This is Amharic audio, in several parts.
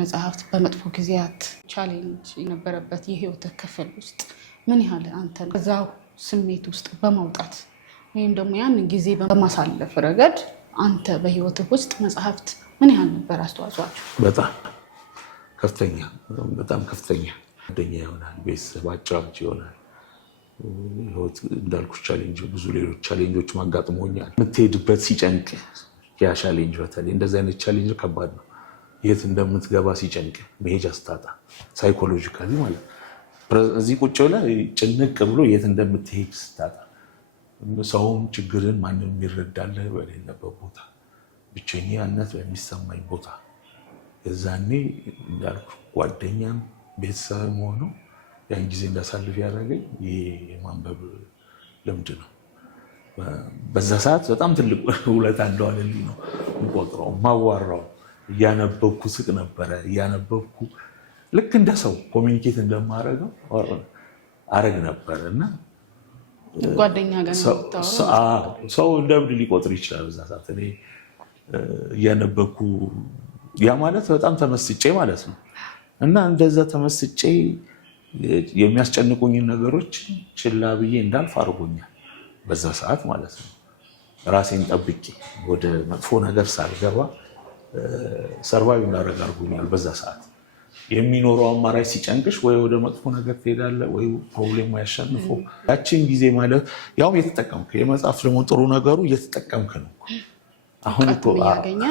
መጽሐፍት በመጥፎ ጊዜያት ቻሌንጅ የነበረበት የህይወት ክፍል ውስጥ ምን ያህል አንተ ከዛው ስሜት ውስጥ በማውጣት ወይም ደግሞ ያን ጊዜ በማሳለፍ ረገድ አንተ በህይወት ውስጥ መጽሐፍት ምን ያህል ነበር አስተዋጽኦአቸው? በጣም ከፍተኛ ደኛ ይሆናል። ቤተሰብ አጫዋች ይሆናል። ህይወት እንዳልኩሽ ቻሌንጅ ብዙ ሌሎች ቻሌንጆች ማጋጥሞኛል። የምትሄድበት ሲጨንቅ ያ ቻሌንጅ በተለይ እንደዚህ አይነት ቻሌንጅ ከባድ ነው። የት እንደምትገባ ሲጨንቅ መሄጃ ስታጣ ሳይኮሎጂካሊ ማለት እዚህ ቁጭ ብለህ ጭንቅ ብሎ የት እንደምትሄድ ስታጣ ሰውም ችግርን ማንም የሚረዳልህ በሌለበት ቦታ ብቸኛነት በሚሰማኝ ቦታ የዛኔ እንዳልኩ ጓደኛም ቤተሰብም ሆኖ ያን ጊዜ እንዳሳልፍ ያደረገኝ ይሄ የማንበብ ልምድ ነው። በዛ ሰዓት በጣም ትልቅ ውለታ እንደዋለልኝ ነው የምቆጥረው። ማዋራው እያነበብኩ ስቅ ነበረ። እያነበብኩ ልክ እንደ ሰው ኮሚኒኬት እንደማደርገው አረግ ነበረ እና ጓደኛ ጋር ሰው እንደ እብድ ሊቆጥር ይችላል። በዛ ሰዓት እኔ እያነበብኩ ያ ማለት በጣም ተመስጬ ማለት ነው እና እንደዛ ተመስጬ የሚያስጨንቁኝን ነገሮች ችላ ብዬ እንዳልፍ አድርጎኛል። በዛ ሰዓት ማለት ነው ራሴን ጠብቄ ወደ መጥፎ ነገር ሳልገባ ሰርቫይቭ እንዳደረግ አድርጎኛል። በዛ ሰዓት የሚኖረው አማራጭ ሲጨንቅሽ ወይ ወደ መጥፎ ነገር ትሄዳለህ ወይ ፕሮብሌሙ ያሸንፈው። ያችን ጊዜ ማለት ያው እየተጠቀምክ የመጽሐፍ ደግሞ ጥሩ ነገሩ እየተጠቀምክ ነው። አሁን እኮ እያገኘ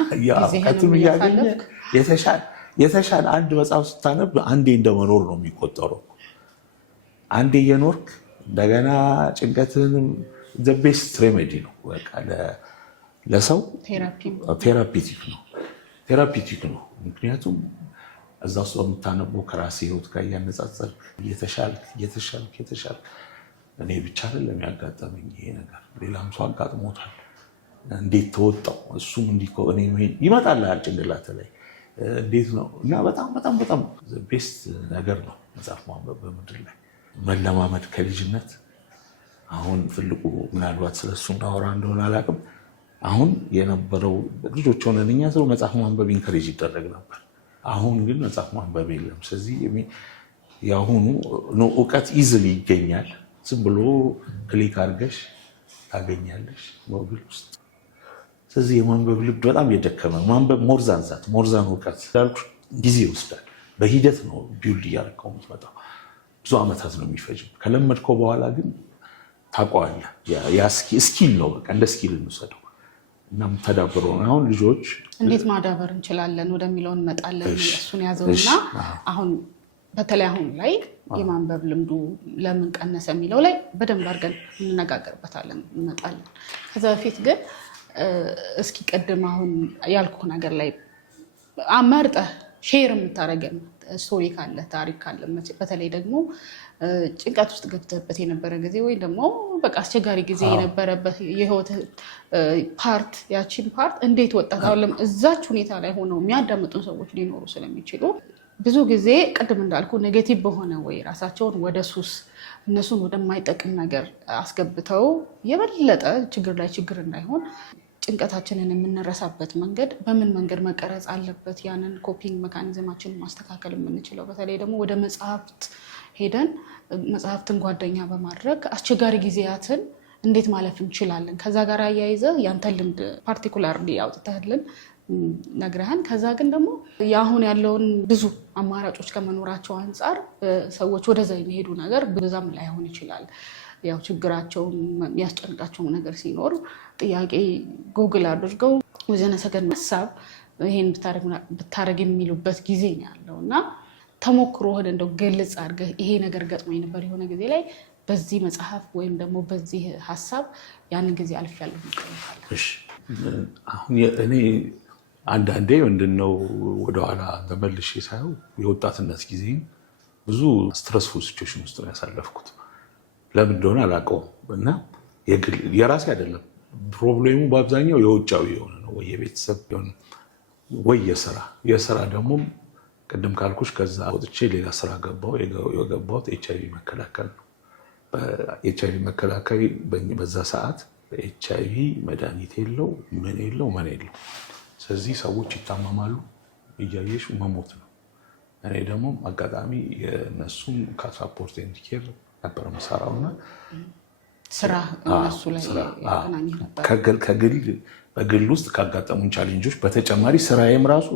የተሻለ አንድ መጽሐፍ ስታነብ አንዴ እንደመኖር ነው የሚቆጠረው። አንዴ እየኖርክ እንደገና ጭንቀትን the best remedy ነው። በቃ ለሰው ቴራፒቲክ ነው። ምክንያቱም እዛ ውስጥ የምታነበው ከራሴ ህይወት ጋር እያነጻጸርክ እየተሻልክ እኔ ብቻ አይደለም ያጋጠመኝ ይሄ ነገር፣ ሌላም ሰው አጋጥሞታል። እንዴት ተወጣው እሱም ይመጣል ጭንቅላት ላይ እንዴት ነው እና በጣም ቤስት ነገር ነው መጽሐፍ ማንበብ በምድር ላይ መለማመድ ከልጅነት። አሁን ትልቁ ምናልባት ስለሱ እንዳወራ እንደሆነ አላውቅም። አሁን የነበረው ልጆች ሆነን እኛ ሰው መጽሐፍ ማንበብ ኢንከሬጅ ይደረግ ነበር። አሁን ግን መጽሐፍ ማንበብ የለም። ስለዚህ የአሁኑ እውቀት ኢዝሊ ይገኛል። ዝም ብሎ ክሊክ አድርገሽ ታገኛለሽ ሞባይል ውስጥ። ስለዚህ የማንበብ ልምድ በጣም የደከመ ማንበብ ሞርዛን እውቀት እንዳልኩሽ ጊዜ ይወስዳል። በሂደት ነው ቢውልድ እያደረገው የምትመጣው። ብዙ ዓመታት ነው የሚፈጅ። ከለመድከው በኋላ ግን ታውቀዋለህ። ያ ስኪል ነው። በቃ እንደ ስኪል እንውሰደው እና ተዳብረው አሁን ልጆች እንዴት ማዳበር እንችላለን ወደሚለው እንመጣለን። እሱን ያዘውና አሁን በተለይ አሁን ላይ የማንበብ ልምዱ ለምን ቀነሰ የሚለው ላይ በደንብ አድርገን እንነጋገርበታለን እንመጣለን። ከዛ በፊት ግን እስኪ ቀድም አሁን ያልኩ ነገር ላይ አመርጠህ ሼር የምታደርገን ስቶሪ ካለ ታሪክ ካለ በተለይ ደግሞ ጭንቀት ውስጥ ገብተህበት የነበረ ጊዜ ወይ ደግሞ በቃ አስቸጋሪ ጊዜ የነበረበት የህይወት ፓርት ያቺን ፓርት እንዴት ወጣት አሁን እዛች ሁኔታ ላይ ሆነው የሚያዳምጡ ሰዎች ሊኖሩ ስለሚችሉ ብዙ ጊዜ ቅድም እንዳልኩ ኔጌቲቭ በሆነ ወይ ራሳቸውን ወደ ሱስ እነሱን ወደማይጠቅም ነገር አስገብተው የበለጠ ችግር ላይ ችግር እንዳይሆን ጭንቀታችንን የምንረሳበት መንገድ በምን መንገድ መቀረጽ አለበት? ያንን ኮፒንግ ሜካኒዝማችንን ማስተካከል የምንችለው በተለይ ደግሞ ወደ መጽሐፍት ሄደን መጽሐፍትን ጓደኛ በማድረግ አስቸጋሪ ጊዜያትን እንዴት ማለፍ እንችላለን? ከዛ ጋር አያይዘህ ያንተን ልምድ ፓርቲኩላርሊ አውጥተህልን ነግረሃን። ከዛ ግን ደግሞ የአሁን ያለውን ብዙ አማራጮች ከመኖራቸው አንጻር ሰዎች ወደዛ የሚሄዱ ነገር ብዛም ላይሆን ይችላል። ያው ችግራቸው የሚያስጨንቃቸው ነገር ሲኖር ጥያቄ ጉግል አድርገው ወዘነ ሰገን ሀሳብ ይሄን ብታረግ የሚሉበት ጊዜ ነው ያለው እና ተሞክሮህን እንደው ግልጽ አድርገህ ይሄ ነገር ገጥሞኝ ነበር የሆነ ጊዜ ላይ በዚህ መጽሐፍ ወይም ደግሞ በዚህ ሀሳብ ያንን ጊዜ አልፌያለሁ ይባላል። እሺ አሁን እኔ አንዳንዴ ምንድነው ወደኋላ ተመልሼ ሳይሆን የወጣትነት ጊዜ ብዙ ስትረስፉል ሲቹዌሽን ውስጥ ነው ያሳለፍኩት። ለምን እንደሆነ አላውቀውም እና የራሴ አይደለም ፕሮብሌሙ በአብዛኛው የውጫዊ የሆነ ነው። ወይ የቤተሰብ የሆነ ወይ የስራ ደግሞ ቅድም ካልኩሽ ከዛ ወጥቼ ሌላ ስራ የገባሁት ኤችአይቪ መከላከል ነው። በኤችአይቪ መከላከል በዛ ሰዓት ኤችአይቪ መድኃኒት የለው ምን የለው። ስለዚህ ሰዎች ይታመማሉ፣ እያየሽ መሞት ነው እኔ ደግሞ አጋጣሚ የእነሱም ከሳፖርት ኤንድ ኬር ነበር የምሰራውና ስራ እነሱ ላይ ያገናኝ ነበር። በግል ውስጥ ካጋጠሙን ቻሌንጆች በተጨማሪ ስራዬም ራሱ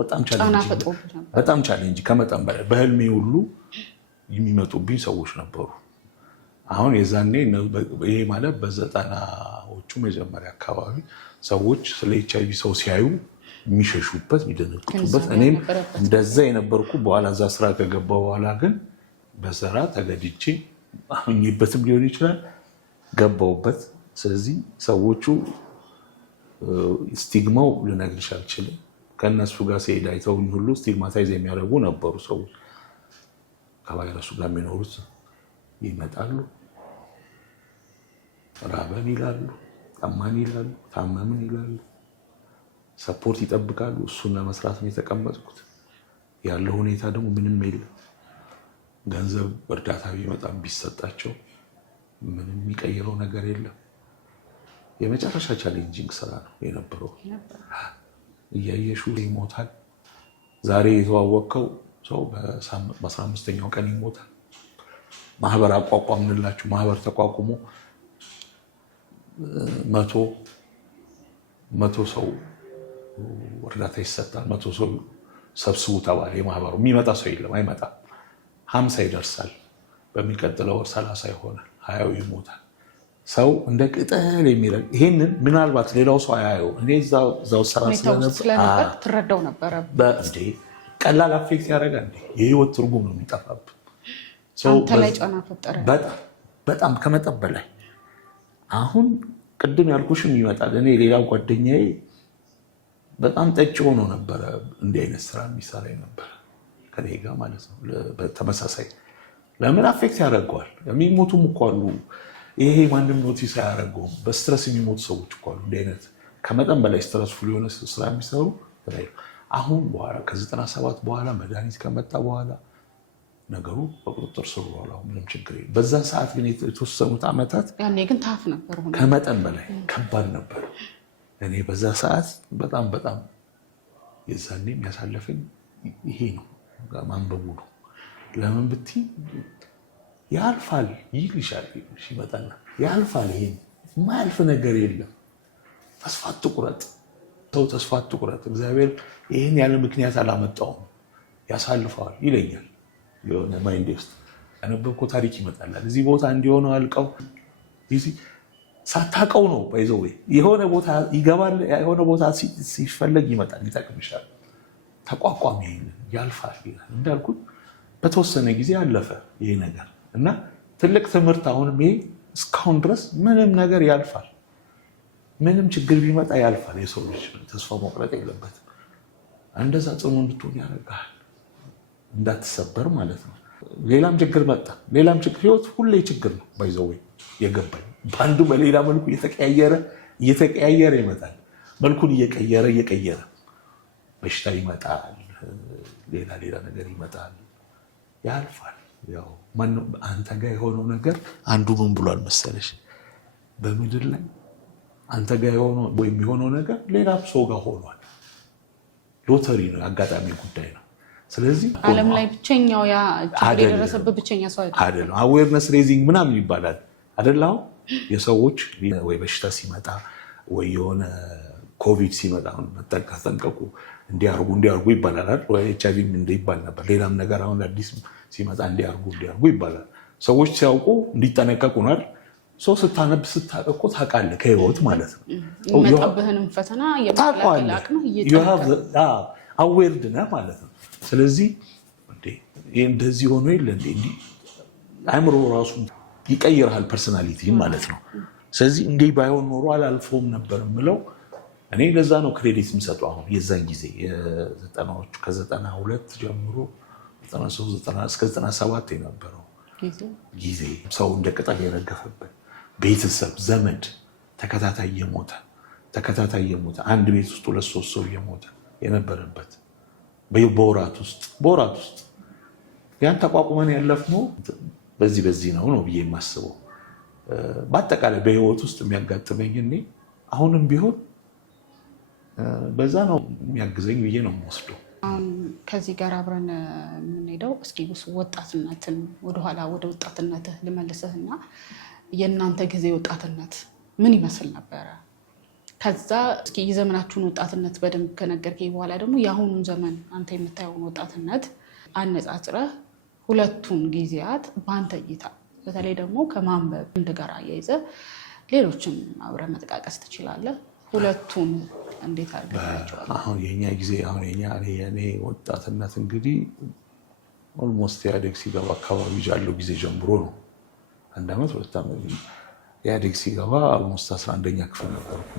በጣም ቻሌንጅ ከመጠን በላይ በህልሜ ሁሉ የሚመጡብኝ ሰዎች ነበሩ። አሁን የዛኔ ይሄ ማለት በ90ዎቹ መጀመሪያ አካባቢ ሰዎች ስለ ኤችአይቪ ሰው ሲያዩ የሚሸሹበት የሚደነግጡበት፣ እኔም እንደዛ የነበርኩ በኋላ እዛ ስራ ከገባ በኋላ ግን በስራ ተገድቼ አሁኝበትም ሊሆን ይችላል ገባውበት። ስለዚህ ሰዎቹ ስቲግማው ልነግርሽ አልችልም። ከእነሱ ጋር ሲሄድ አይተውኝ ሁሉ ስቲግማታይዝ የሚያደርጉ ነበሩ ሰዎች። ከቫይረሱ ጋር የሚኖሩት ይመጣሉ፣ ራበን ይላሉ፣ ጠማን ይላሉ፣ ታመምን ይላሉ፣ ሰፖርት ይጠብቃሉ። እሱን ለመስራት ነው የተቀመጥኩት። ያለው ሁኔታ ደግሞ ምንም የለም። ገንዘብ እርዳታ ቢመጣም ቢሰጣቸው ምንም የሚቀይረው ነገር የለም። የመጨረሻ ቻሌንጂንግ ስራ ነው የነበረው። እያየሹ ይሞታል። ዛሬ የተዋወቅከው ሰው በ15ኛው ቀን ይሞታል። ማህበር አቋቋምንላችሁ። ማህበር ተቋቁሞ መቶ ሰው እርዳታ ይሰጣል። 100 ሰው ሰብስቡ ተባለ። የማህበሩ የሚመጣ ሰው የለም፣ አይመጣም። 50 ይደርሳል። በሚቀጥለው ወር 30 ይሆናል። 20 ይሞታል። ሰው እንደ ቅጠል የሚረግ ይሄንን ምናልባት ሌላው ሰው አያየው። እኔ እዛው ስራ ስለነበር ትረዳው ነበረ። ቀላል አፌክት ያደርጋል። የህይወት ትርጉም ነው የሚጠፋብን። አንተ ላይ ጫና ፈጠረ በጣም ከመጠን በላይ። አሁን ቅድም ያልኩሽም ይመጣል። እኔ ሌላው ጓደኛዬ በጣም ጠጭ ሆኖ ነበረ እንዲህ አይነት ስራ የሚሰራ ነበር ከኔ ጋር ማለት ነው። በተመሳሳይ ለምን አፌክት ያደርገዋል? የሚሞቱም እኮ አሉ። ይሄ ማንም ኖቲስ አያደርገውም። በስትረስ የሚሞቱ ሰዎች እኮ አሉ። እንዲህ አይነት ከመጠን በላይ ስትረስፉል የሆነ ስራ የሚሰሩ። አሁን በኋላ ከ97 በኋላ መድኃኒት ከመጣ በኋላ ነገሩ በቁጥጥር ስር ውሏል። ምንም ችግር የለም። በዛን ሰዓት ግን የተወሰኑት ዓመታት ያኔ ግን ታፍ ነበር፣ ከመጠን በላይ ከባድ ነበር። እኔ በዛ ሰዓት በጣም የዛኔ የሚያሳለፈኝ ይሄ ነው፣ ማንበቡ ነው። ለምን ብትይ ያልፋል ይልሻል፣ ይመጣና ያልፋል። ይሄ የማያልፍ ነገር የለም። ተስፋ አትቁረጥ፣ ሰው ተስፋ አትቁረጥ። እግዚአብሔር ይህን ያለ ምክንያት አላመጣውም፣ ያሳልፈዋል ይለኛል። የሆነ ማይንድ ውስጥ ያነበብከው ታሪክ ይመጣላል። እዚህ ቦታ እንዲሆነው አልቀው ሳታውቀው ነው ባይዘው የሆነ ቦታ ይገባል። የሆነ ቦታ ሲፈለግ ይመጣል፣ ይጠቅምሻል። ተቋቋሚ ያልፋል። እንዳልኩት በተወሰነ ጊዜ አለፈ ይሄ ነገር እና ትልቅ ትምህርት። አሁንም ይሄ እስካሁን ድረስ ምንም ነገር ያልፋል። ምንም ችግር ቢመጣ ያልፋል። የሰው ልጅ ተስፋ መቁረጥ የለበትም። እንደዛ ጽኑ እንድትሆን ያደርጋል፣ እንዳትሰበር ማለት ነው። ሌላም ችግር መጣ፣ ሌላም ችግር። ህይወት ሁሌ ችግር ነው ባይዘው የገባኝ። በአንዱ በሌላ መልኩ እየተቀያየረ ይመጣል። መልኩን እየቀየረ በሽታ ይመጣል፣ ሌላ ነገር ይመጣል፣ ያልፋል። ያው አንተ ጋር የሆነው ነገር አንዱ ምን ብሏል መሰለሽ፣ በምድር ላይ አንተ ጋር የሆነው ወይም የሆነው ነገር ሌላ ሰው ጋር ሆኗል። ሎተሪ ነው፣ አጋጣሚ ጉዳይ ነው። ስለዚህ ዓለም ላይ ብቸኛው ያ ችግር የደረሰበት ብቸኛ ሰው አይደለም። አዌርነስ ሬዚንግ ምናምን ይባላል አይደለም። የሰዎች ወይ በሽታ ሲመጣ ወይ የሆነ ኮቪድ ሲመጣ ተጠንቀቁ፣ እንዲያርጉ ይባላል። ወይ ኤችአይቪ ይባል ነበር። ሌላም ነገር አሁን አዲስ ሲመጣ እንዲያርጉ ይባላል። ሰዎች ሲያውቁ እንዲጠነቀቁ ነው። ሰው ስታነብ ስታውቅ ታውቃለህ፣ ከህይወት ማለት ነው። የሚመጣብህንም ፈተና የማላቅ ነው፣ አዌርድ ነህ ማለት ነው። ስለዚህ እንደዚህ ሆኖ የለ አእምሮ ራሱ ይቀይርሃል፣ ፐርሶናሊቲ ማለት ነው። ስለዚህ እንዲህ ባይሆን ኖሮ አላልፈውም ነበር የምለው እኔ። ለዛ ነው ክሬዲት የምሰጠው። አሁን የዛን ጊዜ የዘጠናዎቹ ከ92 ጀምሮ 93 እስከ 97 የነበረው ጊዜ ሰው እንደ ቅጠል የረገፈበት ቤተሰብ ዘመድ ተከታታይ የሞተ አንድ ቤት ውስጥ 2-3 ሰው የሞተ የነበረበት በወራት ውስጥ ያን ተቋቁመን ያለፍነው በዚህ ነው ብዬ የማስበው። በአጠቃላይ በህይወት ውስጥ የሚያጋጥመኝ እኔ አሁንም ቢሆን በዛ ነው የሚያግዘኝ ብዬ ነው የምወስደው። አሁን ከዚህ ጋር አብረን የምንሄደው እስኪ ወጣትነትን ወደኋላ ወደ ወጣትነትህ ልመልስህና የእናንተ ጊዜ ወጣትነት ምን ይመስል ነበረ? ከዛ እስኪ የዘመናችሁን ወጣትነት በደንብ ከነገርከኝ በኋላ ደግሞ የአሁኑን ዘመን አንተ የምታየውን ወጣትነት አነጻጽረህ ሁለቱን ጊዜያት በአንተ እይታ በተለይ ደግሞ ከማንበብ ልምድ ጋር አያይዘህ ሌሎችም አብረህ መጠቃቀስ ትችላለህ። ሁለቱን እንዴት አድርገናቸዋል? አሁን የኛ ጊዜ የኔ ወጣትነት እንግዲህ ኦልሞስት ኢህአዴግ ሲገባ አካባቢ ያለው ጊዜ ጀምሮ ነው። 1 ዓመት 2 ዓመት ኢህአዴግ ሲገባ ኦልሞስት 11ኛ ክፍል ነበርኩ።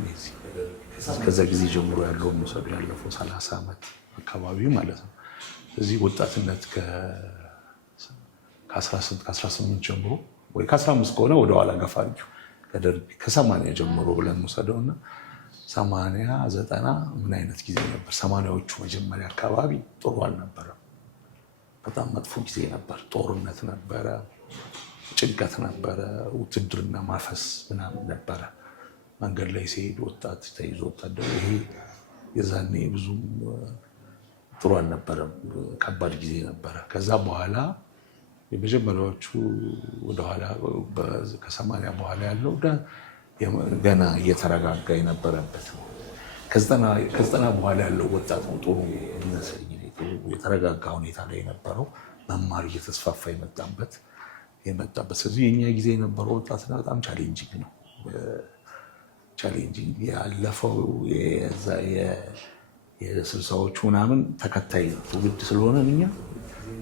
ከዛ ጊዜ ጀምሮ ያለውን መውሰዱ ያለፈው 30 ዓመት አካባቢ ማለት ነው። እዚህ ወጣትነት ከ18 ጀምሮ ወይ ከ15 ከሆነ ወደኋላ ገፋ አድርጊው ከ80 ጀምሮ ብለን ወሰደውና 80 90 ምን አይነት ጊዜ ነበር? 80ዎቹ መጀመሪያ አካባቢ ጥሩ አልነበረም። በጣም መጥፎ ጊዜ ነበር። ጦርነት ነበረ፣ ጭንቀት ነበረ፣ ውትድርና ማፈስ ምናምን ነበረ። መንገድ ላይ ሲሄድ ወጣት ተይዞ ወታደር፣ ይሄ የዛኔ ብዙም ጥሩ አልነበረም። ከባድ ጊዜ ነበረ። ከዛ በኋላ የመጀመሪያዎቹ ወደኋላ ከ80 በኋላ ያለው ገና እየተረጋጋ የነበረበት ነው። ከ90 በኋላ ያለው ወጣት ነው ጥሩ ይመስለኝ። የተረጋጋ ሁኔታ ላይ የነበረው መማር እየተስፋፋ የመጣበት ስለዚህ የኛ ጊዜ የነበረው ወጣትና በጣም ቻሌንጂንግ ነው። ቻሌንጂንግ ያለፈው የ60ዎቹ ምናምን ተከታይ ትውልድ ስለሆነ እኛ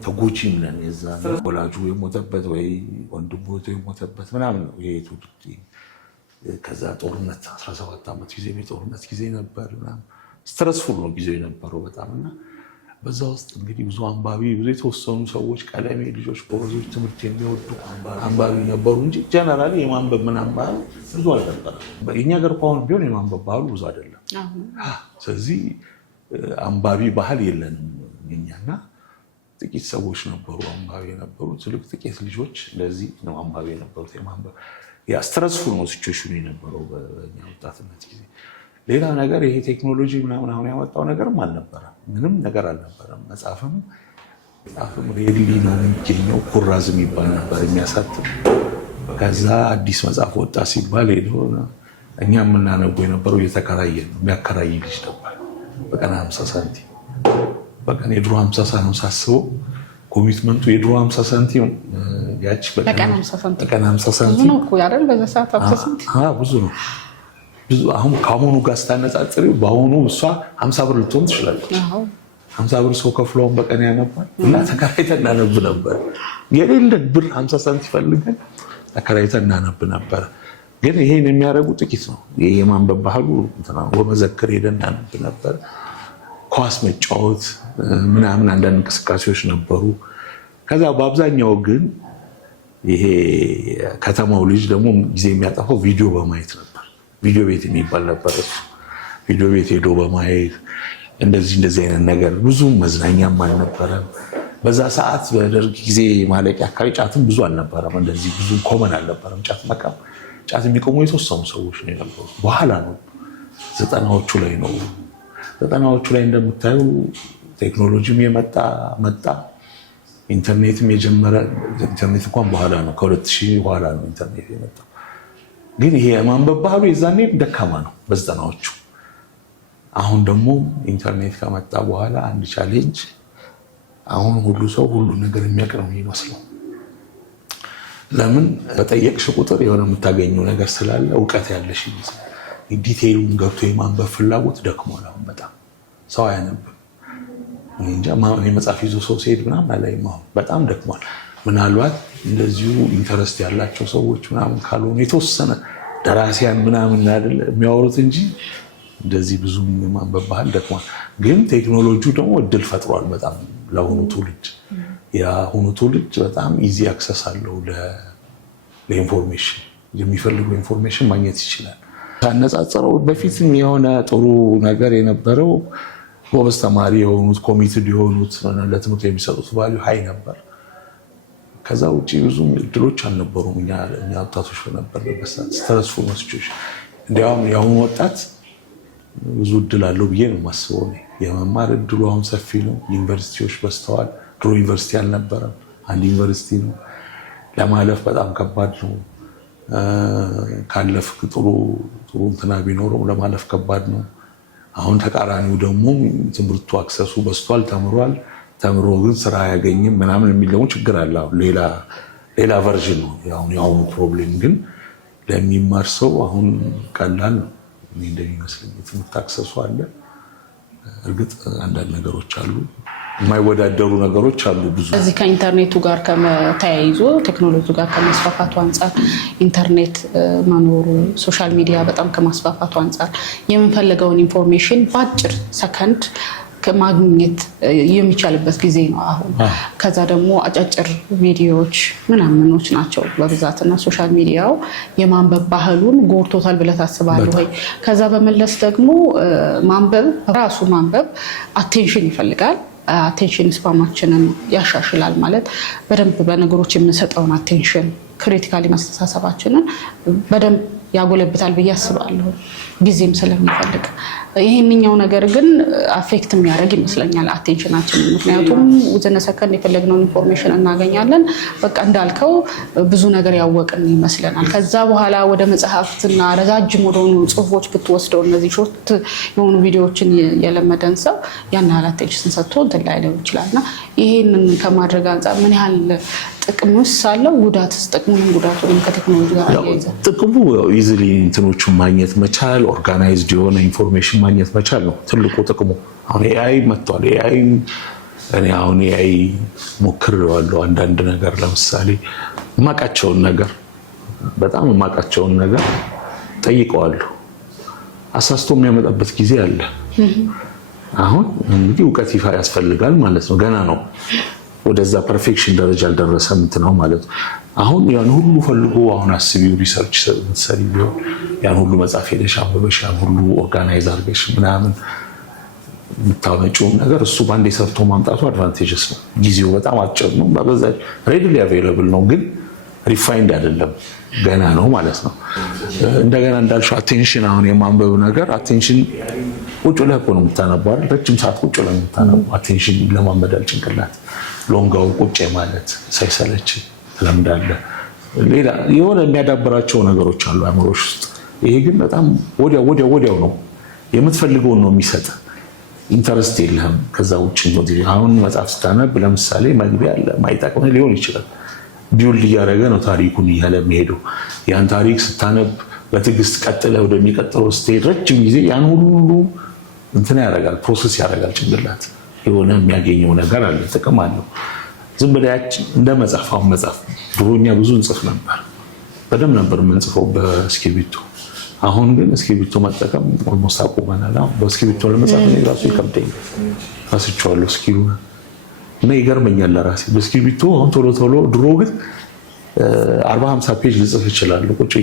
ተጎጂም ነን። የዛ ወላጁ የሞተበት ወይ ወንድሙ የሞተበት ምናምን ነው ይሄ ትውልድ። ከዛ ጦርነት 17 ዓመት ጊዜ የጦርነት ጊዜ ነበር። ስትረስፉል ነው ጊዜው የነበረው በጣም እና በዛ ውስጥ እንግዲህ ብዙ አንባቢ ብዙ የተወሰኑ ሰዎች ቀለሜ ልጆች ጎበዞች ትምህርት የሚወዱ አንባቢ ነበሩ እንጂ ጀነራሊ የማንበብ ምናምን ባህል ብዙ አልነበረም። የኛ ሀገር አሁን ቢሆን የማንበብ ባህሉ ብዙ አይደለም። ስለዚህ አንባቢ ባህል የለንም እኛና ጥቂት ሰዎች ነበሩ አንባቢ የነበሩ ጥቂት ልጆች እንደዚህ ነው አንባቢ የነበሩት። የማንበብ ስትረስፉል ነው ሲቹዌሽኑ የነበረው በእኛ ወጣትነት ጊዜ። ሌላ ነገር ይሄ ቴክኖሎጂ ምናምን አሁን ያመጣው ነገርም አልነበረም። ምንም ነገር አልነበረም። መጽሐፍም ሬድሊ ነው የሚገኘው። ኩራዝ የሚባል ነበር የሚያሳትም። ከዛ አዲስ መጽሐፍ ወጣ ሲባል ሄዶ እኛ የምናነበው የነበረው እየተከራየ ነው። የሚያከራይ ልጅ ነበር። በቀን 50 ሳንቲም በቀን የድሮ 50 ሳንቲም ሳስበው ኮሚትመንቱ የድሮ 50 ሳንቲም ያቺ በቀን 50 ሳንቲም ነው እኮ አይደል? በዛ ሰዓት 50 ሳንቲም ብዙ ነው። አሁን ከአሁኑ ጋር ስታነጻጽሪው በአሁኑ እሷ 50 ብር ልትሆን ትችላለች። 50 ብር ሰው ከፍለውን በቀን ያነባል እና ተከራይተን እናነብ ነበር። የሌለ ብር 50 ሳንቲም ፈልገን ተከራይተን እናነብ ነበር። ግን ይሄን የሚያደርጉ ጥቂት ነው። የማንበብ ባህሉ ወመዘክር ሄደን እናነብ ነበር። ኳስ መጫወት ምናምን አንዳንድ እንቅስቃሴዎች ነበሩ። ከዛ በአብዛኛው ግን ይሄ ከተማው ልጅ ደግሞ ጊዜ የሚያጠፋው ቪዲዮ በማየት ነበር። ቪዲዮ ቤት የሚባል ነበር። እሱ ቪዲዮ ቤት ሄዶ በማየት እንደዚህ አይነት ነገር ብዙ መዝናኛም አልነበረም። በዛ ሰዓት በደርግ ጊዜ ማለቂያ አካባቢ ጫትም ብዙ አልነበረም። እንደዚህ ብዙ ኮመን አልነበረም። ጫት የሚቆሙ የተወሰኑ ሰዎች ነው የነበሩ። በኋላ ነው 90ዎቹ ላይ ነው። 90ዎቹ ላይ እንደምታዩ ቴክኖሎጂም መጣ። ኢንተርኔትም የጀመረ ኢንተርኔት እንኳን በኋላ ነው። ከ2000 በኋላ ነው ኢንተርኔት የመጣው። ግን ይሄ የማንበብ ባህሉ የዛኔ ደካማ ነው በ90ዎቹ። አሁን ደግሞ ኢንተርኔት ከመጣ በኋላ አንድ ቻሌንጅ፣ አሁን ሁሉ ሰው ሁሉ ነገር የሚያውቅ ነው የሚመስለው። ለምን በጠየቅሽ ቁጥር የሆነ የምታገኘው ነገር ስላለ እውቀት ያለሽ ይመስላል። ዲቴይሉን ገብቶ የማንበብ ፍላጎት ደክሟል። አሁን በጣም ሰው አያነብም። እንጃ መጽሐፍ ይዞ ሰው ሲሄድ ምናምን አላይም። አሁን በጣም ደክሟል። ምናልባት እንደዚሁ ኢንተረስት ያላቸው ሰዎች ምናምን ካልሆኑ የተወሰነ ደራሲያን ምናምን አይደለ የሚያወሩት እንጂ እንደዚህ ብዙም የማንበብ ባህል ደክሟል። ግን ቴክኖሎጂው ደግሞ እድል ፈጥሯል በጣም ለአሁኑ ትውልድ። የአሁኑ ትውልድ በጣም ኢዚ አክሰስ አለው ለኢንፎርሜሽን። የሚፈልገው ኢንፎርሜሽን ማግኘት ይችላል። ሳነጻጽረው በፊትም የሆነ ጥሩ ነገር የነበረው ጎበዝ ተማሪ የሆኑት ኮሚትድ የሆኑት ለትምህርት የሚሰጡት ቫልዩ ሀይ ነበር። ከዛ ውጭ ብዙም እድሎች አልነበሩም። እኛ ወጣቶች በነበርንበት ሰዓት ስትረስፉል ሲቹዌሽን። እንዲያውም የአሁኑ ወጣት ብዙ እድል አለው ብዬ ነው የማስበው። የመማር እድሉ አሁን ሰፊ ነው። ዩኒቨርሲቲዎች በዝተዋል። ድሮ ዩኒቨርሲቲ አልነበረም፣ አንድ ዩኒቨርሲቲ ነው። ለማለፍ በጣም ከባድ ነው። ካለፍክ ጥሩ እንትና ቢኖረው ለማለፍ ከባድ ነው። አሁን ተቃራኒው ደግሞ ትምህርቱ አክሰሱ በዝቷል፣ ተምሮ ግን ስራ አያገኝም ምናምን የሚለው ችግር አለ። ሌላ ቨርዥን ነው የአሁኑ ፕሮብሌም። ግን ለሚማር ሰው አሁን ቀላል ነው እንደሚመስለኝ። የትምህርት አክሰሱ አለ። እርግጥ አንዳንድ ነገሮች አሉ፣ የማይወዳደሩ ነገሮች አሉ ብዙ። እዚህ ከኢንተርኔቱ ጋር ተያይዞ ቴክኖሎጂ ጋር ከማስፋፋቱ አንጻር ኢንተርኔት መኖሩ ሶሻል ሚዲያ በጣም ከማስፋፋቱ አንጻር የምንፈልገውን ኢንፎርሜሽን በአጭር ሰከንድ ማግኘት የሚቻልበት ጊዜ ነው አሁን። ከዛ ደግሞ አጫጭር ቪዲዮዎች ምናምኖች ናቸው በብዛትና ሶሻል ሚዲያው የማንበብ ባህሉን ጎርቶታል ብለህ ታስባለህ ወይ? ከዛ በመለስ ደግሞ ራሱ ማንበብ አቴንሽን ይፈልጋል። አቴንሽን ስፓማችንን ያሻሽላል ማለት በደንብ በነገሮች የምንሰጠውን አቴንሽን ክሪቲካሊ ማስተሳሰባችንን በደንብ ያጎለብታል ብዬ አስባለሁ፣ ጊዜም ስለሚፈልግ። ይሄንኛው ነገር ግን አፌክት የሚያደርግ ይመስለኛል አቴንሽናችንን። ምክንያቱም ውዝነ ሰከንድ የፈለግነውን ኢንፎርሜሽን እናገኛለን። በቃ እንዳልከው ብዙ ነገር ያወቅን ይመስለናል። ከዛ በኋላ ወደ መጽሐፍትና ረጃጅም ወደሆኑ ጽሁፎች ብትወስደው እነዚህ ሾርት የሆኑ ቪዲዮዎችን የለመደን ሰው ያን ያህል አቴንሽን ሰጥቶ እንትን ላይለው ይችላል። እና ይሄንን ከማድረግ አንጻር ምን ያህል ጥቅምስ አለው? ጉዳትስ? ጥቅሙንም ጉዳቱንም ከቴክኖሎጂ ጋር ያይዛል። ጥቅሙ ኢዚሊ እንትኖችን ማግኘት መቻል፣ ኦርጋናይዝድ የሆነ ኢንፎርሜሽን ማግኘት መቻል ነው ትልቁ ጥቅሙ። አሁን ኤአይ መጥቷል። እኔ አሁን ኤአይ ሞክሬዋለሁ። አንዳንድ ነገር ለምሳሌ በጣም የማውቃቸውን ነገር ጠይቀዋለሁ። አሳስቶ የሚያመጣበት ጊዜ አለ። አሁን እንግዲህ እውቀት ይፋ ያስፈልጋል ማለት ነው። ገና ነው፣ ወደዛ ፐርፌክሽን ደረጃ አልደረሰም ነው ማለት ነው። አሁን ያን ሁሉ ፈልጎ አሁን አስቢው ሪሰርች ሰሪ ቢሆን ያን ሁሉ መጽሐፍ ሄደሽ አንብበሽ ያን ሁሉ ኦርጋናይዝ አድርገሽ ምናምን የምታመጪውን ነገር እሱ ባንዴ ሰርቶ ማምጣቱ አድቫንቴጅስ ነው። ጊዜው በጣም አጭር ነው። በዛ ሬዲሊ አቬይላብል ነው፣ ግን ሪፋይንድ አይደለም፣ ገና ነው ማለት ነው። እንደገና እንዳልሽው አቴንሽን፣ አሁን የማንበብ ነገር አቴንሽን ቁጭ ብለህ እኮ ነው የምታነበው አይደል? ረጅም ሰዓት ቁጭ ብለህ የምታነበው አቴንሽን ለማመዳል ጭንቅላት ሎንጋው ቁጭ ማለት ሳይሰለች ትለምዳለህ። ሌላ የሆነ የሚያዳብራቸው ነገሮች አሉ አእምሮሽ ውስጥ። ይሄ ግን በጣም ወዲያው ነው የምትፈልገውን ነው የሚሰጥ። ኢንተረስት የለህም ከዛ ውጭ። አሁን መጽሐፍ ስታነብ ለምሳሌ መግቢያ አለ፣ ማይጠቅም ሊሆን ይችላል። ቢውልድ እያደረገ ነው ታሪኩን እያለ የሚሄደው። ያን ታሪክ ስታነብ በትዕግስት ቀጥለ ወደሚቀጥለው ስትሄድ ረጅም ጊዜ ያን ሁሉ እንትን ያደርጋል፣ ፕሮሰስ ያደርጋል ጭንቅላት። የሆነ የሚያገኘው ነገር አለ፣ ጥቅም አለው። ዝም ብለህ እንደ መጽሐፍ አሁን መጽሐፍ ድሮኛ ብዙ እንጽፍ ነበር፣ በደምብ ነበር የምንጽፈው በእስክሪብቶ። አሁን ግን እስክሪብቶ መጠቀም ኦልሞስት አቁመናል። በእስክሪብቶ ለመጻፍ እኔ ራሱ ይከብደኛል፣ አስቸዋለሁ እስኪሉ እና ይገርመኛል ለራሴ በእስክሪብቶ። አሁን ቶሎ ድሮ ግን 40-50 ፔጅ ልጽፍ እችላለሁ ቁጭ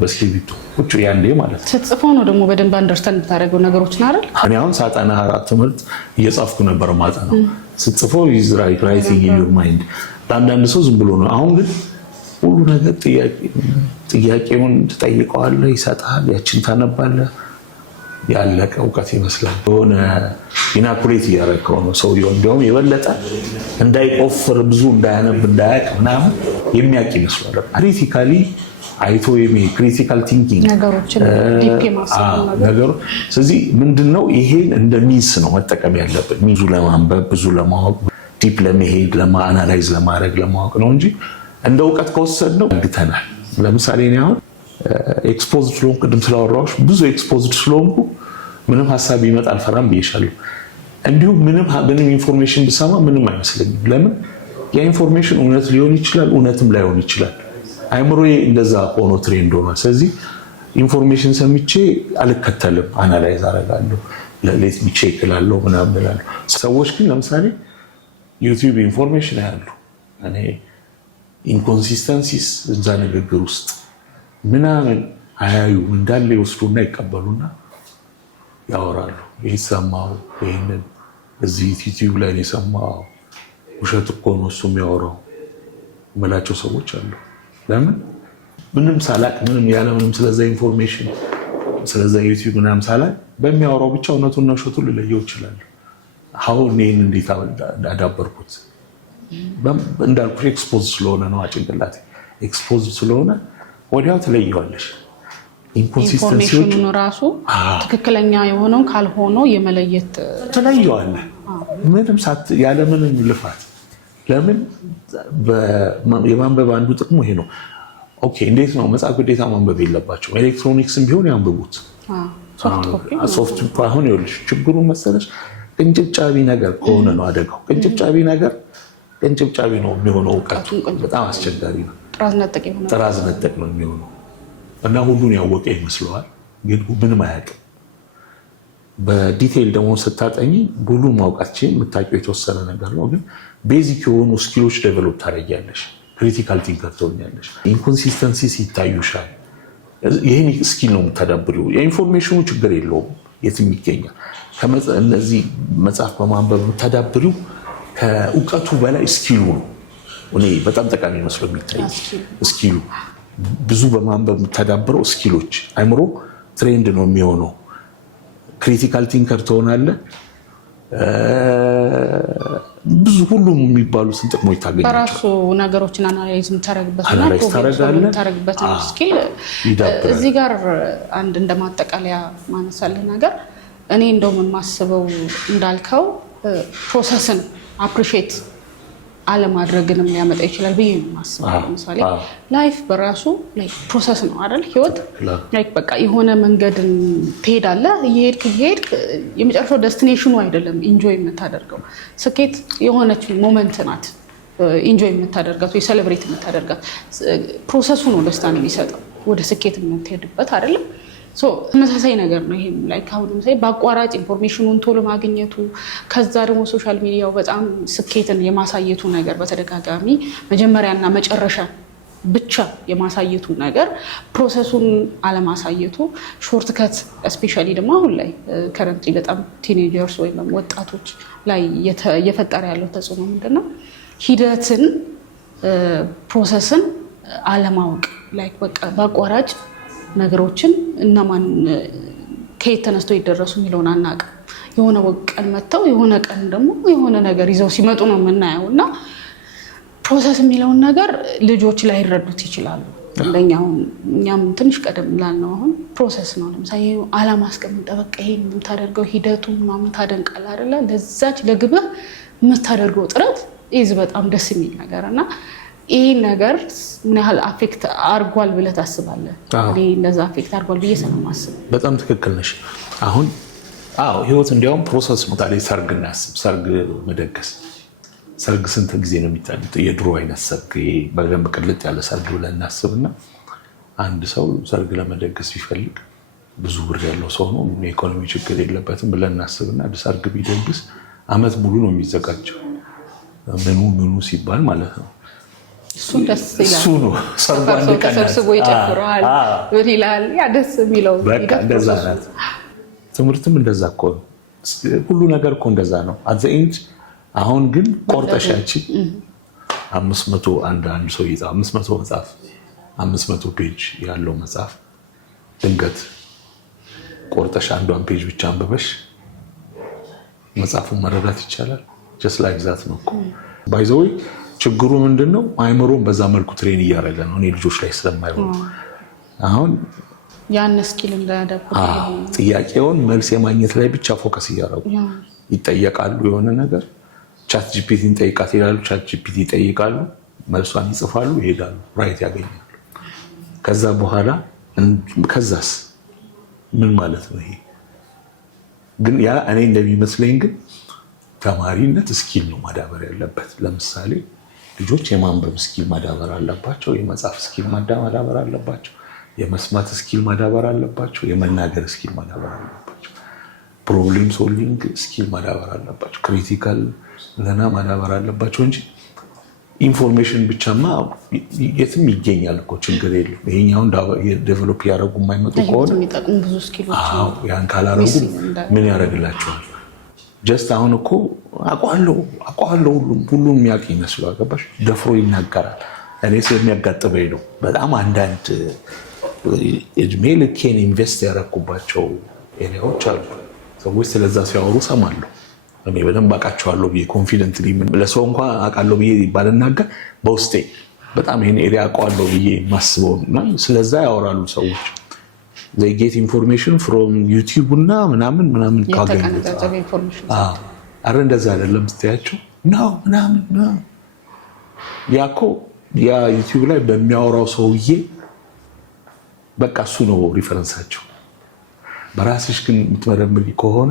በእስክሪብቶ ቁጭ ያንዴ ማለት ነው። ስትጽፈው ነው ደግሞ በደንብ አንደርስታንድ የምታደርገው ነገሮችን አይደል? እኔ አሁን ሳጠና ትምህርት እየጻፍኩ ነበር ማጠናው። ስትጽፈው ኢዝ ራይቲንግ ኢን ዩር ማይንድ። ለአንዳንድ ሰው ዝም ብሎ ነው። አሁን ግን ሁሉ ነገር ጥያቄውን ትጠይቀዋለህ፣ ይሰጥሃል፣ ያችን ታነባለህ። ያለቀ እውቀት ይመስላል። የሆነ ኢናኩሬት እያደረግከው ነው ሰውየው። እንዲያውም የበለጠ እንዳይቆፍር ብዙ እንዳያነብ እንዳያቅ ምናምን የሚያውቅ ይመስላል። ክሪቲካሊ አይቶ ክሪቲካል ቲንኪንግ ነገሩ። ስለዚህ ምንድነው ይሄን እንደ ሚንስ ነው መጠቀም ያለብን። ብዙ ለማንበብ ብዙ ለማወቅ ዲፕ ለመሄድ ለማአናላይዝ ለማድረግ ለማወቅ ነው እንጂ እንደ እውቀት ከወሰድነው ግተናል። ለምሳሌ እኔ አሁን ኤክስፖዝድ ስለሆንኩ ቅድም ስላወራሁሽ ብዙ ኤክስፖዝድ ስለሆንኩ ምንም ሀሳብ ይመጣ አልፈራም ብዬሻለሁ። እንዲሁም ምንም ኢንፎርሜሽን ብሰማ ምንም አይመስለኝም። ለምን? ያ ኢንፎርሜሽን እውነት ሊሆን ይችላል፣ እውነትም ላይሆን ይችላል። አይምሮዬ እንደዛ ሆኖ ትሬንድ ሆኗል። ስለዚህ ኢንፎርሜሽን ሰምቼ አልከተልም፣ አናላይዝ አደርጋለሁ፣ ሌት ሚ ቼክ እላለሁ ምናምን እላለሁ። ሰዎች ግን ለምሳሌ ዩቲዩብ ኢንፎርሜሽን ያሉ እኔ ኢንኮንሲስተንሲስ እዛ ንግግር ውስጥ ምናምን አያዩ እንዳለ ይወስዱና ይቀበሉና ያወራሉ። ይህ ሰማሁ፣ ይህንን እዚህ ዩቲዩብ ላይ የሰማሁ ውሸት እኮ ነው እሱ የሚያወራው የምላቸው ሰዎች አሉ። ለምን? ምንም ሳላቅ ምንም ያለ ምንም ስለዛ ኢንፎርሜሽን ስለዛ ዩቲዩብ ምናምን ሳላይ በሚያወራው ብቻ እውነቱና ውሸቱን ልለየው እችላለሁ። አሁን ይህን እንዴት አዳበርኩት እንዳልኩ ኤክስፖዝ ስለሆነ ነው ጭንቅላቴ ኤክስፖዝ ስለሆነ ወዲያው ትለየዋለሽ። ኢንፎርሜሽኑን ራሱ ትክክለኛ የሆነው ካልሆነው የመለየት ትለየዋለህ ምንም ያለምንም ልፋት። ለምን የማንበብ አንዱ ጥቅሙ ይሄ ነው። ኦኬ እንዴት ነው መጽሐፍ ግዴታ ማንበብ የለባቸው ኤሌክትሮኒክስም ቢሆን ያንብቡት። ሶፍት አሁን ይኸውልሽ ችግሩ መሰለሽ ቅንጭብጫቢ ነገር ከሆነ ነው አደጋው። ቅንጭብጫቢ ነው የሚሆነው እውቀቱ በጣም አስቸጋሪ ነው። ጥራዝ ነጠቅ ነው የሚሆነው እና ሁሉን ያወቀ ይመስለዋል ግን ምንም አያውቅም። በዲቴይል ደግሞ ስታጠኚ ሁሉ ማውቃችን የምታውቂው የተወሰነ ነገር ነው ግን ቤዚክ የሆኑ ስኪሎች ዴቨሎፕ ታደርጊያለሽ። ክሪቲካል ቲንከር ትሆኛለሽ። ኢንኮንሲስተንሲ ይታዩሻል። ይህን ስኪል ነው የምታዳብሪው። የኢንፎርሜሽኑ ችግር የለውም የትም ይገኛል። እነዚህ መጽሐፍ በማንበብ የምታዳብሪው ከእውቀቱ በላይ ስኪሉ ነው። እኔ በጣም ጠቃሚ መስሎ የሚታይ ስኪሉ ብዙ በማንበብ የምታዳብረው ስኪሎች አይምሮ ትሬንድ ነው የሚሆነው። ክሪቲካል ቲንከር ትሆናለህ። ብዙ ሁሉም የሚባሉትን ጥቅሞች ታገኛቸው። በራሱ ነገሮችን አናላይዝ የምታደርግበት ስኪል እዚህ ጋር አንድ እንደማጠቃለያ ማነሳልህ ነገር እኔ እንደውም የማስበው እንዳልከው ፕሮሰስን አፕሪሺየት አለማድረግንም ሊያመጣ ይችላል ብዬ ነው የማስበው። ለምሳሌ ላይፍ በራሱ ፕሮሰስ ነው አይደል? ህይወት በቃ የሆነ መንገድን ትሄዳለህ። እየሄድክ የመጨረሻው ደስቲኔሽኑ አይደለም ኢንጆይ የምታደርገው። ስኬት የሆነች ሞመንት ናት ኢንጆይ የምታደርጋት ወይ ሴሌብሬት የምታደርጋት። ፕሮሰሱ ነው ደስታን የሚሰጠው ወደ ስኬት የምትሄድበት አይደለም። ተመሳሳይ ነገር ነው ይሄም ላይ አሁን ለምሳሌ በአቋራጭ ኢንፎርሜሽኑን ቶሎ ማግኘቱ ከዛ ደግሞ ሶሻል ሚዲያው በጣም ስኬትን የማሳየቱ ነገር በተደጋጋሚ መጀመሪያና መጨረሻ ብቻ የማሳየቱ ነገር ፕሮሰሱን አለማሳየቱ ሾርትከት ስፔሻሊ ደግሞ አሁን ላይ ከረንትሊ በጣም ቲኔጀርስ ወይም ወጣቶች ላይ እየፈጠረ ያለው ተጽዕኖ ምንድነው? ሂደትን ፕሮሰስን አለማወቅ ላይ በቃ በአቋራጭ ነገሮችን እነማን ከየት ተነስተው ይደረሱ የሚለውን አናውቅም። የሆነ ቀን መጥተው የሆነ ቀን ደግሞ የሆነ ነገር ይዘው ሲመጡ ነው የምናየው እና ፕሮሰስ የሚለውን ነገር ልጆች ላይ ይረዱት ይችላሉ። እኛም ትንሽ ቀደም ላልነው አሁን ፕሮሰስ ነው። ለምሳሌ አላማ አስቀምጠ በቃ ይሄን የምታደርገው ሂደቱ ምናምን ታደንቃለህ አይደለ? ለዛች ለግብህ የምታደርገው ጥረት ይዝ በጣም ደስ የሚል ነገር እና ይህ ነገር ምን ያህል አፌክት አርጓል ብለህ ታስባለህ? እንደዛ አፌክት አርጓል ብዬ ስለማስብ በጣም ትክክል ነሽ። አሁን ህይወት እንዲያውም ፕሮሰስ ነው። ታዲያ ሰርግ እናስብ። ሰርግ መደገስ ሰርግ ስንት ጊዜ ነው የሚታዩት? የድሮ አይነት ሰርግ በደንብ ቅልጥ ያለ ሰርግ ብለን እናስብና አንድ ሰው ሰርግ ለመደገስ ቢፈልግ ብዙ ብር ያለው ሰው ነው፣ የኢኮኖሚ ችግር የለበትም ብለን እናስብና ሰርግ ቢደግስ አመት ሙሉ ነው የሚዘጋጀው። ምኑ ሲባል ማለት ነው እሱን ደስ ይላል። እሱ ነው ሰርጉ አንድ ቀን ተሰብስቦ ይጨፍራል ይላል። ያ ደስ የሚለው በቃ እንደዛ ናት። ትምህርትም እንደዛ እኮ ነው። ሁሉ ነገር እኮ እንደዛ ነው። አት ኤንድ አሁን ግን ቆርጠሻች 500 አንድ ሰው ይዛ 500 መጽሐፍ 500 ፔጅ ያለው መጽሐፍ ድንገት ቆርጠሽ አንዷን ፔጅ ብቻ አንብበሽ መጽሐፉን መረዳት ይቻላል። ጀስት ላይክ ዛት ነው እኮ ባይ ዘ ዌይ። ችግሩ ምንድነው? አይምሮን በዛ መልኩ ትሬን እያደረገ ነው። እኔ ልጆች ላይ ስለማይሆን አሁን ያን ስኪል እንዳያዳብሩ ጥያቄውን መልስ የማግኘት ላይ ብቻ ፎከስ እያደረጉ ይጠየቃሉ። የሆነ ነገር ቻት ጂፒቲን ጠይቃት ይላሉ። ቻት ጂፒቲ ይጠይቃሉ፣ መልሷን ይጽፋሉ፣ ይሄዳሉ፣ ራይት ያገኛሉ። ከዛ በኋላ ከዛስ ምን ማለት ነው? ይሄ ግን ያ እኔ እንደሚመስለኝ ግን ተማሪነት ስኪል ነው ማዳበር ያለበት። ለምሳሌ ልጆች የማንበብ ስኪል ማዳበር አለባቸው፣ የመጻፍ ስኪል ማዳበር አለባቸው፣ የመስማት ስኪል ማዳበር አለባቸው፣ የመናገር ስኪል ማዳበር አለባቸው፣ ፕሮብሌም ሶልቪንግ ስኪል ማዳበር አለባቸው፣ ክሪቲካል ለና ማዳበር አለባቸው እንጂ ኢንፎርሜሽን ብቻማ የትም ይገኛል እኮ ችግር የለም። ይሄኛውን ዴቨሎፕ ያደረጉ የማይመጡ ከሆነ ያን ካላረጉ ምን ያደርግላቸዋል? ጀስት አሁን እኮ አውቀዋለሁ ሁሉም የሚያውቅ ይመስለው አገባሽ? ደፍሮ ይናገራል። እኔ ስለሚያጋጥመኝ ነው። በጣም አንዳንድ እድሜ ልኬን ኢንቨስት ያደረኩባቸው ኤሪያዎች አሉ። ሰዎች ስለዛ ሲያወሩ ሰማለሁ። እኔ በደንብ አውቃቸዋለሁ ብዬ ኮንፊደንትሊ ለሰው እንኳን አውቃለሁ ብዬ ባልናገር በውስጤ በጣም ይሄን ኤሪያ አውቀዋለሁ ብዬ የማስበው እና ስለዛ ያወራሉ ሰዎች። they get information from YouTube እና ምናምን ካገኙት አረ እንደዛ አይደለም ስትያቸው ነው ምናምን ያኮ ያ ዩቲዩብ ላይ በሚያወራው ሰውዬ በቃ እሱ ነው ሪፈረንሳቸው። በራስሽ ግን የምትመረምሪ ከሆነ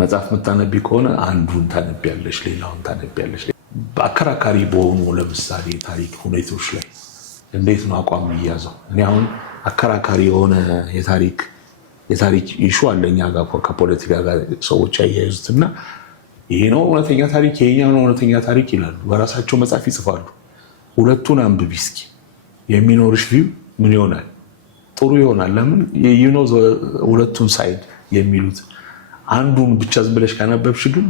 መጽሐፍ የምታነቢ ከሆነ አንዱን ታነቢያለሽ፣ ሌላውን ታነቢያለሽ። በአከራካሪ በሆኑ ለምሳሌ ታሪክ ሁኔታዎች ላይ እንዴት ነው አቋም የሚያዘው? እኔ አሁን አከራካሪ የሆነ የታሪክ ኢሹ አለኛ ጋር ከፖለቲካ ጋር ሰዎች ያያይዙትና ይሄ ነው እውነተኛ ታሪክ፣ ይሄኛው ነው እውነተኛ ታሪክ ይላሉ። በራሳቸው መጽሐፍ ይጽፋሉ። ሁለቱን አንብቢ እስኪ የሚኖርሽ ቪው ምን ይሆናል? ጥሩ ይሆናል። ለምን ሁለቱን ሳይድ የሚሉት አንዱን ብቻ ዝም ብለሽ ካነበብሽ ግን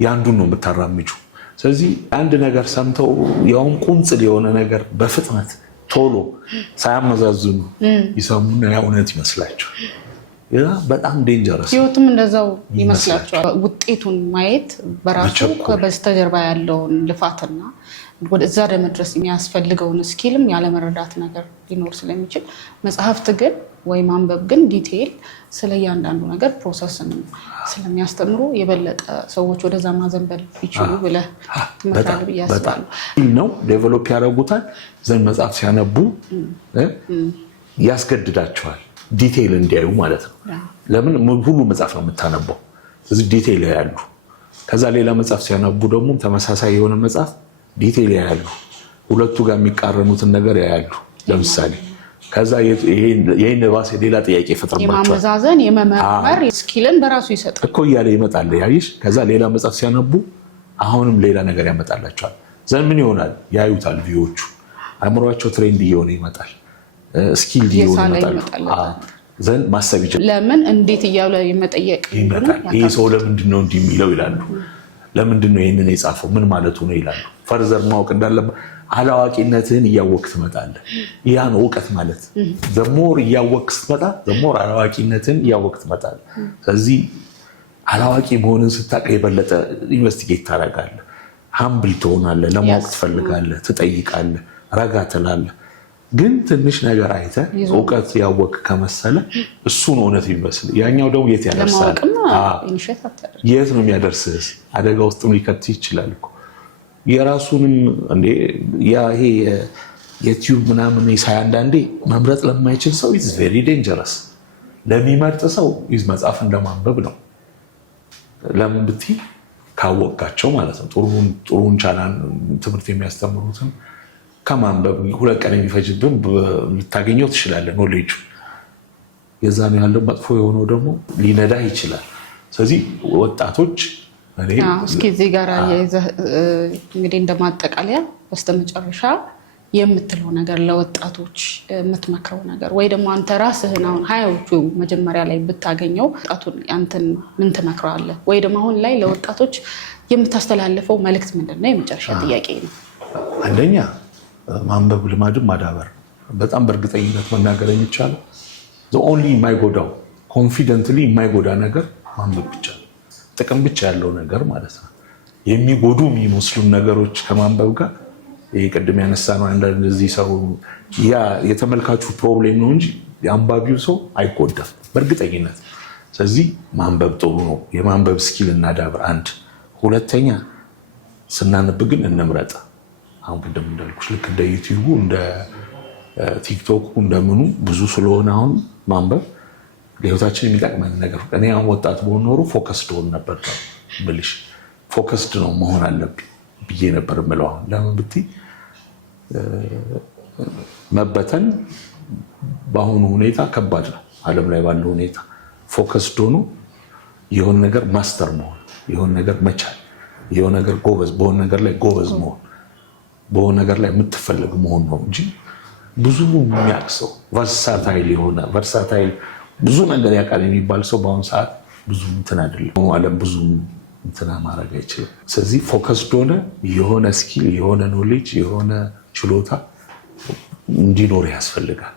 የአንዱን ነው የምታራምጂው። ስለዚህ አንድ ነገር ሰምተው ያውም ቁንጽል የሆነ ነገር በፍጥነት ቶሎ ሳያመዛዝኑ ይሰሙና ያ እውነት ይመስላቸዋል። ያ በጣም ዴንጀረስ። ህይወቱም እንደዛው ይመስላቸዋል። ውጤቱን ማየት በራሱ በስተጀርባ ያለውን ልፋትና ወደዛ ለመድረስ የሚያስፈልገውን ስኪልም ያለመረዳት ነገር ሊኖር ስለሚችል መጽሐፍት ግን ወይ ማንበብ ግን ዲቴይል ስለ እያንዳንዱ ነገር ፕሮሰስን ስለሚያስተምሩ የበለጠ ሰዎች ወደዛ ማዘንበል ይችሉ ብለህ ትመክራለህ ብዬ አስባለሁ። ነው ዴቨሎፕ ያደርጉታል። ዘንድ መጽሐፍ ሲያነቡ ያስገድዳቸዋል ዲቴይል እንዲያዩ ማለት ነው። ለምን ሁሉ መጽሐፍ ነው የምታነበው፣ ስለዚህ ዲቴይል ያያሉ። ከዛ ሌላ መጽሐፍ ሲያነቡ ደግሞ ተመሳሳይ የሆነ መጽሐፍ ዲቴይል ያያሉ። ሁለቱ ጋር የሚቃረኑትን ነገር ያያሉ። ለምሳሌ ከዛ ይሄን ባስ ሌላ ጥያቄ ይፈጥርባቸዋል። የማመዛዘን የመመርመር ስኪልን በራሱ ይሰጣል እኮ እያለ ይመጣል። ያይሽ ከዛ ሌላ መጽሐፍ ሲያነቡ አሁንም ሌላ ነገር ያመጣላቸዋል። ዘን ምን ይሆናል? ያዩታል። ቪዎቹ አእምሯቸው ትሬንድ እየሆነ ይመጣል። ስኪል እየሆነ ይመጣል። ዘን ማሰብ ይችላል። ለምን እንዴት እያሉ የመጠየቅ ይመጣል። ይሄ ሰው ለምንድን ነው እንዲህ የሚለው ይላሉ። ለምንድን ነው ይሄንን የጻፈው ምን ማለቱ ነው ይላሉ። ፈርዘር ማወቅ እንዳለበት አላዋቂነትህን እያወቅህ ትመጣለህ። ያ ነው እውቀት ማለት። ዘሞር እያወቅህ ስትመጣ ዘሞር አላዋቂነትህን እያወቅህ ትመጣለህ። ስለዚህ አላዋቂ መሆንን ስታውቅ የበለጠ ኢንቨስቲጌት ታደርጋለህ፣ ሀምብል ትሆናለህ፣ ለማወቅ ትፈልጋለህ፣ ትጠይቃለህ፣ ረጋ ትላለህ። ግን ትንሽ ነገር አይተህ እውቀት ያወቅህ ከመሰለ እሱን እውነት ይመስል ያኛው ደግሞ የት ያደርሳል? የት ነው የሚያደርስህ? አደጋ ውስጥም ሊከትህ ይችላል እኮ የራሱንም እንዴ ይሄ የዩቲዩብ ምናምን ሳይ አንዳንዴ መምረጥ ለማይችል ሰው ኢዝ ቬሪ ዴንጀረስ። ለሚመርጥ ሰው ኢዝ መጽሐፍ እንደማንበብ ነው። ለምን ብትይ ካወቃቸው ማለት ነው። ጥሩን ቻናል ትምህርት የሚያስተምሩትን ከማንበብ 2 ቀን የሚፈጅብን ልታገኘው ትችላለህ ኖሌጁ። የዛ ነው ያለው። መጥፎ የሆነው ደግሞ ሊነዳ ይችላል። ስለዚህ ወጣቶች እስኪ እዚህ ጋር እንግዲህ እንደማጠቃለያ በስተመጨረሻ የምትለው ነገር ለወጣቶች የምትመክረው ነገር ወይ ደግሞ አንተ ራስህን አሁን ሀያዎቹ መጀመሪያ ላይ ብታገኘው ወጣቱን አንተን ምን ትመክረዋለህ? ወይ ደግሞ አሁን ላይ ለወጣቶች የምታስተላልፈው መልእክት ምንድን ነው? የመጨረሻ ጥያቄ ነው። አንደኛ ማንበብ ልማድን ማዳበር። በጣም በእርግጠኝነት መናገር የሚቻለው ኦንሊ የማይጎዳው ኮንፊደንትሊ የማይጎዳ ነገር ማንበብ ብቻ ነው። ጥቅም ብቻ ያለው ነገር ማለት ነው። የሚጎዱ የሚመስሉን ነገሮች ከማንበብ ጋር ይሄ ቅድም ያነሳ ነው እንደዚህ ሰው ያ የተመልካቹ ፕሮብሌም ነው እንጂ የአንባቢው ሰው አይጎዳም በእርግጠኝነት። ስለዚህ ማንበብ ጥሩ ነው። የማንበብ ስኪል እናዳብር። አንድ ሁለተኛ ስናነብ ግን እንምረጥ። አሁን ቅድም እንዳልኩሽ ልክ እንደ ዩቲዩቡ እንደ ቲክቶኩ እንደምኑ ብዙ ስለሆነ አሁን ማንበብ ለህይወታችን የሚጠቅመን ነገር። እኔ አሁን ወጣት በሆን ኖሮ ፎከስድ ሆን ነበር ብልሽ ፎከስድ ነው መሆን አለብኝ ብዬ ነበር የምለው። አሁን ለምን ብትይ መበተን በአሁኑ ሁኔታ ከባድ ነው። ዓለም ላይ ባለው ሁኔታ ፎከስድ ሆኖ የሆነ ነገር ማስተር መሆን፣ የሆነ ነገር መቻል፣ የሆነ ነገር ጎበዝ በሆነ ነገር ላይ ጎበዝ መሆን፣ በሆነ ነገር ላይ የምትፈልግ መሆን ነው እንጂ ብዙ የሚያውቅ ሰው ቨርሳታይል ብዙ ነገር ያውቃል የሚባል ሰው በአሁኑ ሰዓት ብዙ እንትን አይደለም። ዓለም ብዙ እንትና ማድረግ አይችልም። ስለዚህ ፎከስድ ሆነ የሆነ ስኪል፣ የሆነ ኖሌጅ፣ የሆነ ችሎታ እንዲኖር ያስፈልጋል።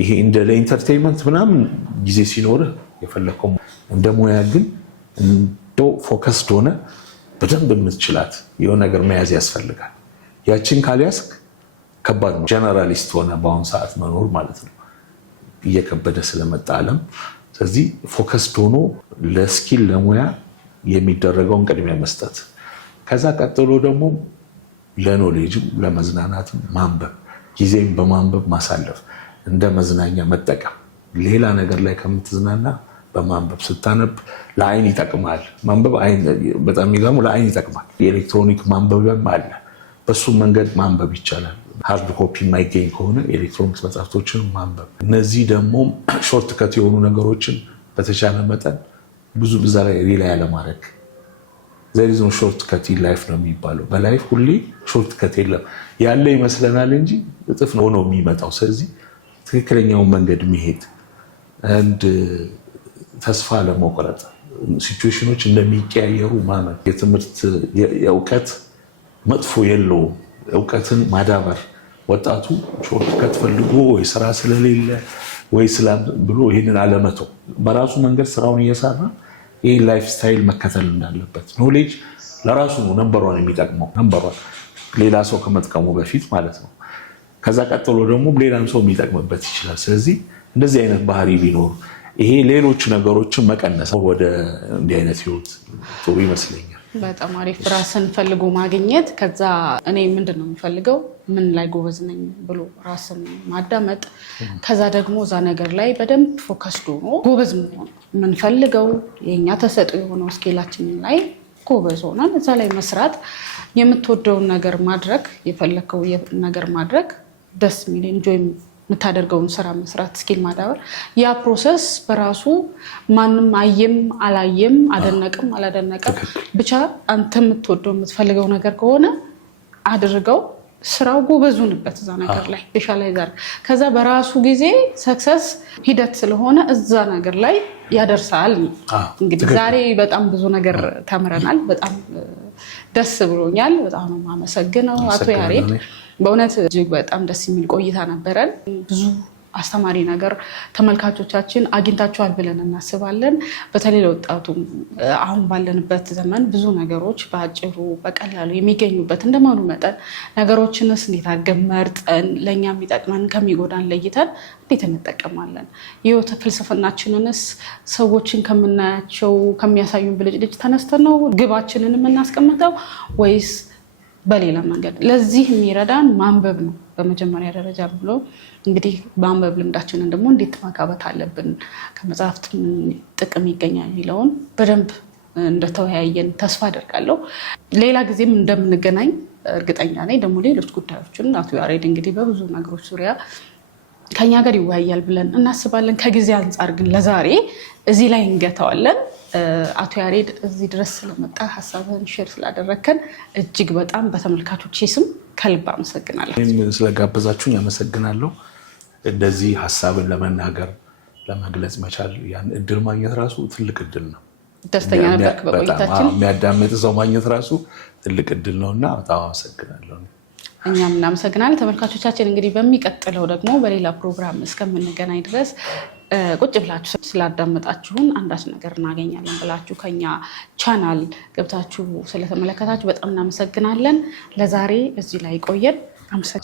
ይሄ እንደ ለኢንተርቴይንመንት ምናምን ጊዜ ሲኖርህ የፈለከው እንደ ሙያ ግን እንደው ፎከስድ ሆነ በደንብ የምትችላት የሆነ ነገር መያዝ ያስፈልጋል። ያችን ካልያዝክ ከባድ ነው። ጀነራሊስት ሆነ በአሁኑ ሰዓት መኖር ማለት ነው እየከበደ ስለመጣ ዓለም። ስለዚህ ፎከስድ ሆኖ ለስኪል ለሙያ የሚደረገውን ቅድሚያ መስጠት፣ ከዛ ቀጥሎ ደግሞ ለኖሌጅም ለመዝናናትም ማንበብ፣ ጊዜም በማንበብ ማሳለፍ፣ እንደ መዝናኛ መጠቀም። ሌላ ነገር ላይ ከምትዝናና በማንበብ ስታነብ ለአይን ይጠቅማል። ማንበብ በጣም የሚገርመው ለአይን ይጠቅማል። የኤሌክትሮኒክ ማንበቢያም አለ። በሱ መንገድ ማንበብ ይቻላል። ሃርድ ኮፒ የማይገኝ ከሆነ የኤሌክትሮኒክስ መጽሐፍቶችን ማንበብ። እነዚህ ደግሞ ሾርት ከት የሆኑ ነገሮችን በተቻለ መጠን ብዙ ብዛ ላይ ሪላይ ያለማድረግ። there is no ሾርት ከት ላይፍ ነው የሚባለው። በላይፍ ሁሌ ሾርት ከት የለም። ያለ ይመስለናል እንጂ እጥፍ ነው ሆኖ የሚመጣው። ስለዚህ ትክክለኛውን መንገድ መሄድ አንድ ተስፋ ለመቁረጥ ሲቹዌሽኖች እንደሚቀያየሩ ማመን። የትምህርት የእውቀት መጥፎ የለውም። እውቀትን ማዳበር ወጣቱ ሾርት ከት ፈልጎ ወይ ስራ ስለሌለ ወይ ብሎ ይህንን አለመተው በራሱ መንገድ ስራውን እየሰራ ይህ ላይፍ ስታይል መከተል እንዳለበት። ኖሌጅ ለራሱ ነው ነምበሯን የሚጠቅመው ነምበሯን ሌላ ሰው ከመጥቀሙ በፊት ማለት ነው። ከዛ ቀጥሎ ደግሞ ሌላም ሰው የሚጠቅምበት ይችላል። ስለዚህ እንደዚህ አይነት ባህሪ ቢኖር ይሄ ሌሎች ነገሮችን መቀነስ ወደ እንዲህ አይነት ህይወት ጥሩ ይመስለኛል። በጣም አሪፍ። ራስን ፈልጎ ማግኘት። ከዛ እኔ ምንድን ነው የምፈልገው፣ ምን ላይ ጎበዝ ነኝ ብሎ ራስን ማዳመጥ። ከዛ ደግሞ እዛ ነገር ላይ በደንብ ፎከስድ ሆኖ ጎበዝ መሆን የምንፈልገው የኛ ተሰጥኦ የሆነው ስኬላችን ላይ ጎበዝ ሆነን እዛ ላይ መስራት፣ የምትወደውን ነገር ማድረግ፣ የፈለከው ነገር ማድረግ፣ ደስ የሚል ኢንጆይ የምታደርገውን ስራ መስራት፣ ስኪል ማዳበር። ያ ፕሮሰስ በራሱ ማንም አየም አላየም አደነቅም አላደነቀም ብቻ አንተ የምትወደው የምትፈልገው ነገር ከሆነ አድርገው፣ ስራው ጎበዙንበት እዛ ነገር ላይ ስፔሻላይዝ አድርግ። ከዛ በራሱ ጊዜ ሰክሰስ ሂደት ስለሆነ እዛ ነገር ላይ ያደርሳል። እንግዲህ ዛሬ በጣም ብዙ ነገር ተምረናል። በጣም ደስ ብሎኛል። በጣም ነው የማመሰግነው አቶ ያሬድ። በእውነት እጅግ በጣም ደስ የሚል ቆይታ ነበረን። ብዙ አስተማሪ ነገር ተመልካቾቻችን አግኝታችኋል ብለን እናስባለን። በተለይ ለወጣቱ አሁን ባለንበት ዘመን ብዙ ነገሮች በአጭሩ በቀላሉ የሚገኙበት እንደመሆኑ መጠን ነገሮችንስ እንዴት አድርገን መርጠን ለእኛ የሚጠቅመን ከሚጎዳን ለይተን እንዴት እንጠቀማለን? የህይወት ፍልስፍናችንንስ ሰዎችን ከምናያቸው ከሚያሳዩን ብልጭልጭ ተነስተን ነው ግባችንን የምናስቀምጠው ወይስ በሌላ መንገድ? ለዚህ የሚረዳን ማንበብ ነው በመጀመሪያ ደረጃ ብሎ እንግዲህ ማንበብ ልምዳችንን ደግሞ እንዴት ማካበት አለብን፣ ከመጽሐፍት ጥቅም ይገኛል የሚለውን በደንብ እንደተወያየን ተስፋ አደርጋለሁ። ሌላ ጊዜም እንደምንገናኝ እርግጠኛ ነኝ። ደግሞ ሌሎች ጉዳዮችን አቶ ያሬድ እንግዲህ በብዙ ነገሮች ዙሪያ ከኛ ጋር ይወያያል ብለን እናስባለን። ከጊዜ አንጻር ግን ለዛሬ እዚህ ላይ እንገታዋለን። አቶ ያሬድ እዚህ ድረስ ስለመጣ ሀሳብህን ሼር ስላደረግከን እጅግ በጣም በተመልካቾቼ ስም ከልብ አመሰግናለሁ። ስለጋበዛችሁኝ አመሰግናለሁ። እንደዚህ ሀሳብን ለመናገር ለመግለጽ መቻል ያን እድል ማግኘት ራሱ ትልቅ እድል ነው። ደስተኛ ነበርክ በቆይታችን። የሚያዳምጥ ሰው ማግኘት ራሱ ትልቅ እድል ነው እና በጣም አመሰግናለሁ። እኛም እናመሰግናለን። ተመልካቾቻችን እንግዲህ በሚቀጥለው ደግሞ በሌላ ፕሮግራም እስከምንገናኝ ድረስ ቁጭ ብላችሁ ስላዳመጣችሁን አንዳች ነገር እናገኛለን ብላችሁ ከኛ ቻናል ገብታችሁ ስለተመለከታችሁ በጣም እናመሰግናለን። ለዛሬ እዚህ ላይ ቆየን። አመሰግናለሁ።